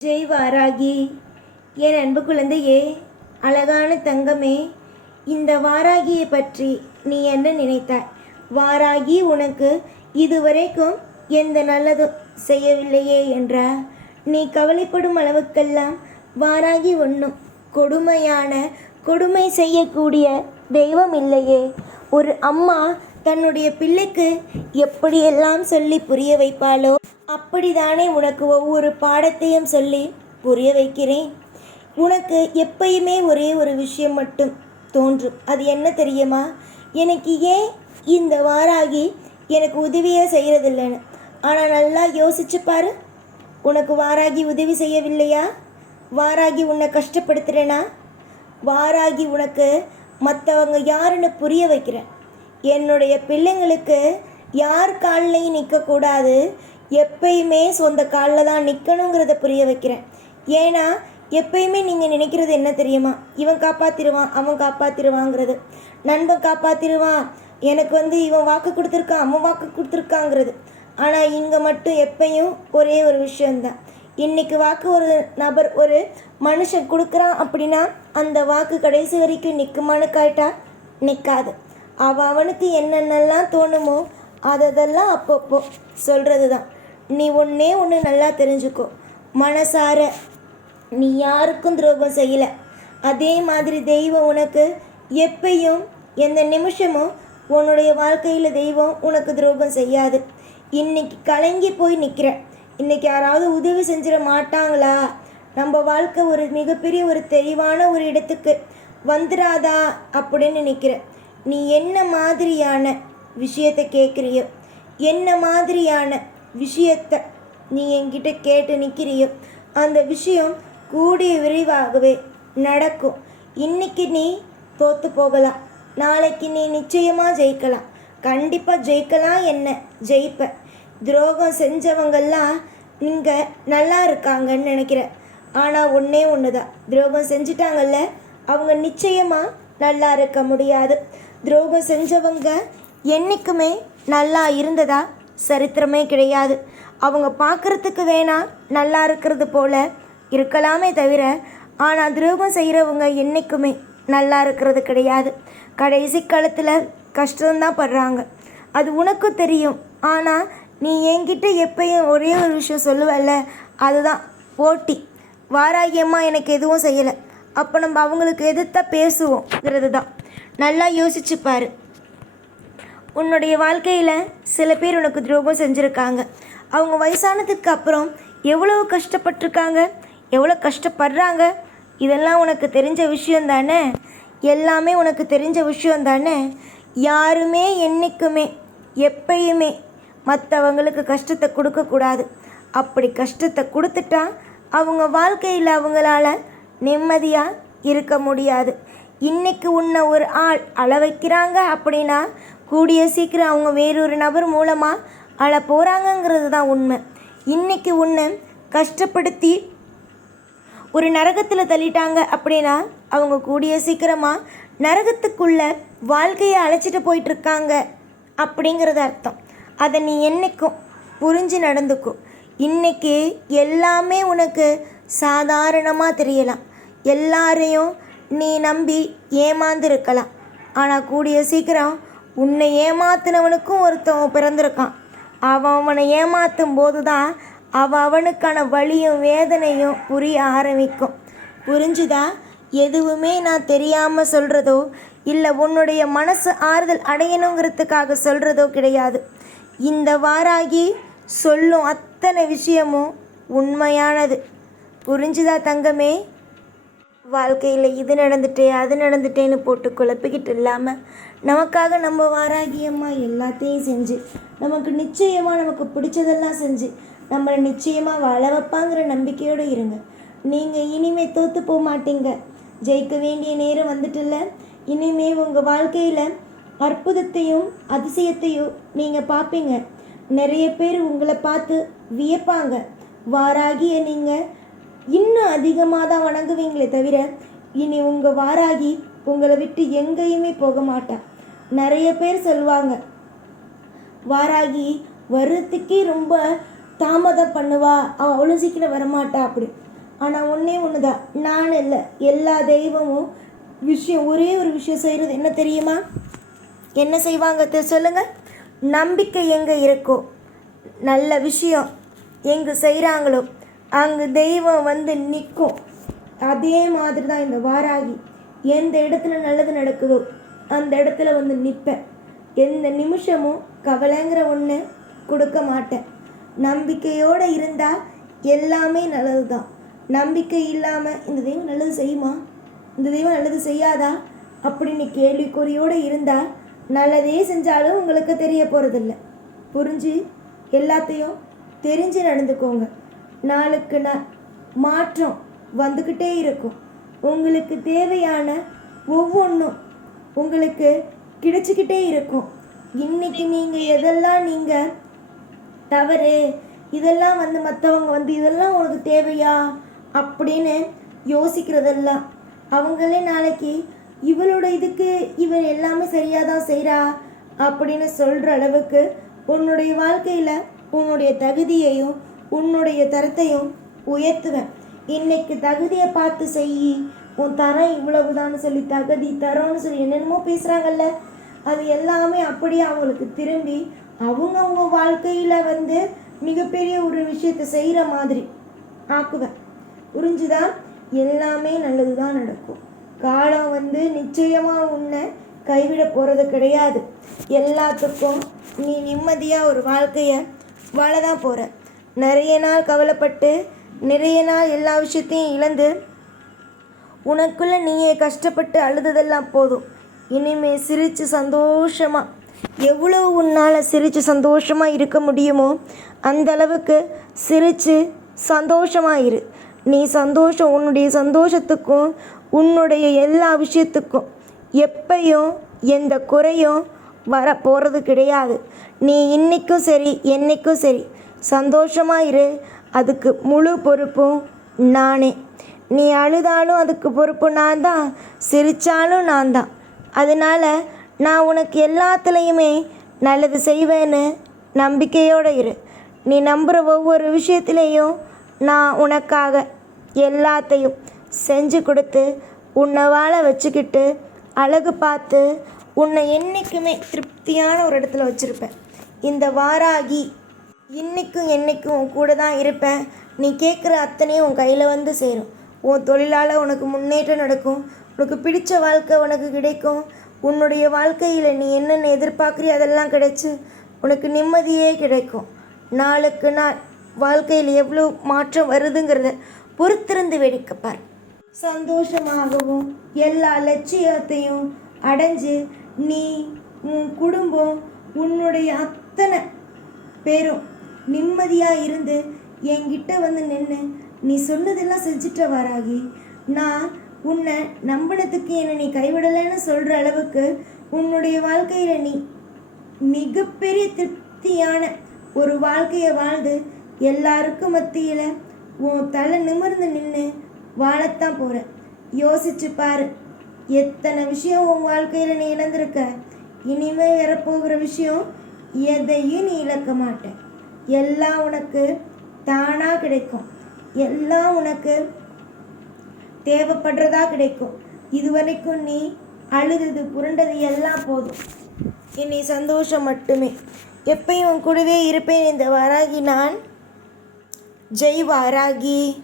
ஜெய் வாராகி என் அன்பு குழந்தையே அழகான தங்கமே இந்த வாராகியை பற்றி நீ என்ன நினைத்தாய்? வாராகி உனக்கு இதுவரைக்கும் எந்த நல்லதும் செய்யவில்லையே என்றா? நீ கவலைப்படும் அளவுக்கெல்லாம் வாராகி ஒன்றும் கொடுமையான கொடுமை செய்யக்கூடிய தெய்வம் இல்லையே. ஒரு அம்மா தன்னுடைய பிள்ளைக்கு எப்படியெல்லாம் சொல்லி புரிய வைப்பாளோ அப்படிதானே உனக்கு ஒவ்வொரு பாடத்தையும் சொல்லி புரிய வைக்கிறேன்? உனக்கு எப்பயுமே ஒரே ஒரு விஷயம் மட்டும் தோன்றும். அது என்ன தெரியுமா? எனக்கு ஏன் இந்த வாராகி எனக்கு உதவியே செய்கிறதில்லைன்னு ஆனால் நல்லா யோசிச்சு பாரு. உனக்கு வாராகி உதவி செய்யவில்லையா? வாராகி உன்னை கஷ்டப்படுத்துகிறேனா வாராகி உனக்கு மற்றவங்க யாருன்னு புரிய வைக்கிறேன். என்னுடைய பிள்ளைங்களுக்கு யார் காலிலையும் நிற்கக்கூடாது எப்பயுமே சொந்த காலில் தான் நிற்கணுங்கிறத புரிய வைக்கிறேன். ஏன்னா எப்பயுமே நீங்கள் நினைக்கிறது என்ன தெரியுமா? இவன் காப்பாற்றிடுவான் அவன் காப்பாற்றிடுவாங்கிறது நண்பன் காப்பாற்றிடுவான் எனக்கு வந்து இவன் வாக்கு கொடுத்துருக்கான் அவன் வாக்கு கொடுத்துருக்காங்கிறது. ஆனால் இங்கே மட்டும் எப்பயும் ஒரே ஒரு விஷயந்தான் இன்னைக்கு வாக்கு ஒரு நபர் ஒரு மனுஷன் கொடுக்குறான் அப்படின்னா அந்த வாக்கு கடைசி வரைக்கும் நிற்குமான்னு கேட்டா நிற்காது அவ அவனுக்கு என்னென்னலாம் தோணுமோ அதெல்லாம் அப்பப்போ சொல்கிறது தான் நீ ஒன்றே ஒன்று நல்லா தெரிஞ்சுக்கோ. மனசார நீ யாருக்கும் துரோகம் செய்யலை. அதே மாதிரி தெய்வம் உனக்கு எப்பயும் எந்த நிமிஷமும் உன்னுடைய வாழ்க்கையில் தெய்வம் உனக்கு துரோகம் செய்யாது. இன்னைக்கு கலங்கி போய் நிற்கிற இன்னைக்கு யாராவது உதவி செஞ்சிட மாட்டாங்களா? நம்ம வாழ்க்கை ஒரு மிகப்பெரிய ஒரு தெளிவான ஒரு இடத்துக்கு வந்துடாதா அப்படின்னு நிற்கிற நீ என்ன மாதிரியான விஷயத்தை கேட்குறியோ என்ன மாதிரியான விஷயத்தை நீ என்கிட்ட கேட்டு நிற்கிறியோ அந்த விஷயம் கூடிய விரைவாகவே நடக்கும். இன்னைக்கு நீ தோத்து போகலாம். நாளைக்கு நீ நிச்சயமாக ஜெயிக்கலாம். கண்டிப்பாக ஜெயிக்கலாம் என்ன? ஜெயிப்ப. துரோகம் செஞ்சவங்கெல்லாம் நீங்கள் நல்லா இருக்காங்கன்னு நினைக்கிறேன். ஆனால் ஒன்றே ஒன்று தான் துரோகம் செஞ்சிட்டாங்கல்ல அவங்க நிச்சயமாக நல்லா இருக்க முடியாது. துரோகம் செஞ்சவங்க என்றைக்குமே நல்லா இருந்ததா? சரித்திரமே கிடையாது. அவங்க பார்க்குறதுக்கு வேணா நல்லா இருக்கிறது போல் இருக்கலாமே தவிர ஆனால் துரோகம் செய்கிறவங்க என்றைக்குமே நல்லா இருக்கிறது கிடையாது. கடைசி காலத்தில் கஷ்டம்தான் படுறாங்க. அது உனக்கும் தெரியும். ஆனால் நீ என்கிட்ட எப்பயும் ஒரே ஒரு விஷயம் சொல்லுவல்ல? அதுதான் போட்டி. வாராகி எனக்கு எதுவும் செய்யலை. அப்போ நம்ம அவங்களுக்கு எதிர்த்தா பேசுவோங்கிறது தான் நல்லா யோசிச்சுப்பாரு உன்னுடைய வாழ்க்கையில் சில பேர் உனக்கு துரோகம் செஞ்சுருக்காங்க. அவங்க வயசானதுக்கு அப்புறம் எவ்வளோ கஷ்டப்பட்டிருக்காங்க? எவ்வளோ கஷ்டப்படுறாங்க? இதெல்லாம் உனக்கு தெரிஞ்ச விஷயம் தானே? எல்லாமே உனக்கு தெரிஞ்ச விஷயம் தானே? யாருமே என்றைக்குமே எப்பயுமே மற்றவங்களுக்கு கஷ்டத்தை கொடுக்கக்கூடாது அப்படி கஷ்டத்தை கொடுத்துட்டா அவங்க வாழ்க்கையில் அவங்களால நிம்மதியாக இருக்க முடியாது. இன்றைக்கி உன்னை ஒரு ஆள் அள வைக்கிறாங்க அப்படின்னா கூடிய சீக்கிரம் அவங்க வேறொரு நபர் மூலமாக அழ போகிறாங்கங்கிறது தான் உண்மை. இன்னைக்கு ஒன்று கஷ்டப்படுத்தி ஒரு நரகத்தில் தள்ளிட்டாங்க அப்படின்னா அவங்க கூடிய சீக்கிரமாக நரகத்துக்குள்ள வாழ்க்கையை அழைச்சிட்டு போயிட்டுருக்காங்க அப்படிங்கிறது அர்த்தம். அதை நீ என்றைக்கும் புரிஞ்சு நடந்துக்கும் இன்னைக்கு எல்லாமே உனக்கு சாதாரணமாக தெரியலாம். எல்லாரையும் நீ நம்பி ஏமாந்து இருக்கலாம் ஆனால் கூடிய சீக்கிரம் உன்னை ஏமாத்தினவனுக்கும் ஒருத்தன் பிறந்திருக்கான். அவன் அவனை ஏமாற்றும் போது தான் அவன் அவனுக்கான வலியும் வேதனையும் புரிய ஆரம்பிக்கும். புரிஞ்சுதா? எதுவுமே நான் தெரியாமல் சொல்கிறதோ இல்லை உன்னுடைய மனசு ஆறுதல் அடையணுங்கிறதுக்காக சொல்கிறதோ கிடையாது. இந்த வாராகி சொல்லும் அத்தனை விஷயமும் உண்மையானது. புரிஞ்சுதா தங்கமே? வாழ்க்கையில் இது நடந்துட்டே அது நடந்துட்டேன்னு போட்டு குழப்பிக்கிட்டு இல்லாமல் நமக்காக நம்ம வாராகியம்மா எல்லாத்தையும் செஞ்சு நமக்கு நிச்சயமாக நமக்கு பிடிச்சதெல்லாம் செஞ்சு நம்மளை நிச்சயமாக வாழ வைப்பாங்கிற நம்பிக்கையோடு இருங்க. நீங்கள் இனிமே தோற்று போக மாட்டீங்க. ஜெயிக்க வேண்டிய நேரம் வந்துட்டுல இனிமே உங்கள் வாழ்க்கையில் அற்புதத்தையும் அதிசயத்தையும் நீங்கள் பார்ப்பீங்க. நிறைய பேர் உங்களை பார்த்து வியப்பாங்க. வாராகிய நீங்கள் இன்னும் அதிகமாக தான் வணங்குவீங்களே தவிர இனி உங்கள் வாராகி உங்களை விட்டு எங்கேயுமே போக மாட்டா நிறைய பேர் சொல்லுவாங்க வாராகி வர்றதுக்கே ரொம்ப தாமதம் பண்ணுவா அவள் அவ்வளோ சீக்கிரம் வரமாட்டா அப்படி. ஆனால் ஒன்றே ஒன்று தான் நான் இல்லை எல்லா தெய்வமும் விஷயம் ஒரே ஒரு விஷயம் செய்கிறது என்ன தெரியுமா? என்ன செய்வாங்க தெ- நம்பிக்கை எங்கே இருக்கோ நல்ல விஷயம் எங்கே செய்கிறாங்களோ அங்கே தெய்வம் வந்து நிற்கும். அதே மாதிரி தான் இந்த வாராகி. எந்த இடத்துல நல்லது நடக்குதோ அந்த இடத்துல வந்து நிற்பேன். எந்த நிமிஷமும் கவலைங்கிற ஒன்று கொடுக்க மாட்டேன். நம்பிக்கையோடு இருந்தால் எல்லாமே நல்லது தான் நம்பிக்கை இல்லாமல் இந்த தெய்வம் நல்லது செய்யுமா? இந்த தெய்வம் நல்லது செய்யாதா? அப்படின்னு கேள்விக்குறியோடு இருந்தால் நல்லதே செஞ்சாலும் உங்களுக்கு தெரிய போகிறதில்ல புரிஞ்சு? எல்லாத்தையும் தெரிஞ்சு நடந்துக்கோங்க. நாளுக்கு நாள் மாற்றம் வந்துக்கிட்டே இருக்கும். உங்களுக்கு தேவையான ஒவ்வொன்றும் உங்களுக்கு கிடைச்சிக்கிட்டே இருக்கும். இன்னைக்கு நீங்கள் எதெல்லாம் நீங்கள் தவறு இதெல்லாம் வந்து மற்றவங்க வந்து இதெல்லாம் உனக்கு தேவையா அப்படின்னு யோசிக்கிறதெல்லாம் அவங்களே நாளைக்கு இவளோட இதுக்கு இவன் எல்லாமே சரியாக தான் செய்கிறா அப்படின்னு சொல்கிற அளவுக்கு உன்னுடைய வாழ்க்கையில் உன்னுடைய தகுதியையும் உன்னுடைய தரத்தையும் உயர்த்துவேன். இன்னைக்கு தகுதியை பார்த்து செய் உன் தரம் இவ்வளவுதான்னு சொல்லி தகுதி தரம்னு சொல்லி என்னென்னமோ பேசுகிறாங்கல்ல அது எல்லாமே அப்படியே அவங்களுக்கு திரும்பி அவங்கவுங்க வாழ்க்கையில் வந்து மிகப்பெரிய ஒரு விஷயத்தை செய்கிற மாதிரி ஆக்குவேன். புரிஞ்சுதா? எல்லாமே நல்லது தான் நடக்கும். காலம் வந்து நிச்சயமாக உன்னை கைவிட போகிறது கிடையாது. எல்லாத்துக்கும் நீ நிம்மதியாக ஒரு வாழ்க்கையை வாழ தான் போகிற நிறைய நாள் கவலைப்பட்டு நிறைய நாள் எல்லா விஷயத்தையும் இழந்து உனக்குள்ளே நீயே கஷ்டப்பட்டு அழுததெல்லாம் போதும். இனிமே சிரித்து சந்தோஷமாக எவ்வளோ உன்னால் சிரித்து சந்தோஷமாக இருக்க முடியுமோ அந்த அளவுக்கு சிரித்து சந்தோஷமாக இரு. நீ சந்தோஷம் உன்னுடைய சந்தோஷத்துக்கும் உன்னுடைய எல்லா விஷயத்துக்கும் எப்பையும் எந்த குறையும் வர போகிறது கிடையாது. நீ இன்றைக்கும் சரி என்னைக்கும் சரி சந்தோஷமாக இரு அதுக்கு முழு பொறுப்பும் நானே. நீ அழுதாலும் அதுக்கு பொறுப்பு நான் தான் சிரித்தாலும் நான் தான் அதனால் நான் உனக்கு எல்லாத்துலேயுமே நல்லது செய்வேன்னு நம்பிக்கையோடு இரு. நீ நம்புகிற ஒவ்வொரு விஷயத்துலேயும் நான் உனக்காக எல்லாத்தையும் செஞ்சு கொடுத்து உன்னை வாழ வச்சுக்கிட்டு அழகு பார்த்து உன்னை என்றைக்குமே திருப்தியான ஒரு இடத்துல வச்சுருப்பேன். இந்த வாராகி இன்றைக்கும் என்னைக்கும் உன் கூட தான் இருப்பேன். நீ கேட்குற அத்தனையும் உன் கையில் வந்து சேரும். உன் தொழிலால் உனக்கு முன்னேற்றம் நடக்கும். உனக்கு பிடித்த வாழ்க்கை உனக்கு கிடைக்கும். உன்னுடைய வாழ்க்கையில் நீ என்னென்ன எதிர்பார்க்குறியோ அதெல்லாம் கிடைச்சி உனக்கு நிம்மதியே கிடைக்கும். நாளுக்கு நாள் வாழ்க்கையில் எவ்வளோ மாற்றம் வருதுங்கிறத பொறுத்திருந்து வெடிக்கப்பார் சந்தோஷமாகவும் எல்லா லட்சியத்தையும் அடைஞ்சு நீ உன் குடும்பம் உன்னுடைய அத்தனை பேரும் நிம்மதியாக இருந்து என்கிட்ட வந்து நின்று நீ சொன்னதெல்லாம் செஞ்சுட்ட வாராகி. நான் உன்னை நம்பினத்துக்கு என்னை நீ கைவிடலைன்னு சொல்கிற அளவுக்கு உன்னுடைய வாழ்க்கையில் நீ மிகப்பெரிய திருப்தியான ஒரு வாழ்க்கையை வாழ்ந்து எல்லாருக்கும் மத்தியில் உன் தலை நிமிர்ந்து நின்று வாழத்தான் போகிறேன் யோசிச்சு பாரு எத்தனை விஷயம் உன் வாழ்க்கையில் நீ இழந்திருக்க? இனிமே வரப்போகிற விஷயம் எதையும் நீ இழக்க மாட்டேன் எல்லாம் உனக்கு தானாக கிடைக்கும். எல்லாம் உனக்கு தேவைப்படுறதா கிடைக்கும். இதுவரைக்கும் நீ அழுதது புரண்டது எல்லாம் போதும். இனி சந்தோஷம் மட்டுமே. எப்பயும் உன் கூடவே இருப்பேன். இந்த வாராகி நான். ஜெய் வாராகி.